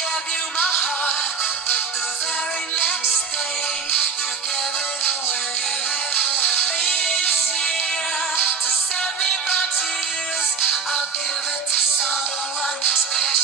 gave you my heart, but the very next day you gave it away. Please here to save me from tears. I'll give it to someone special.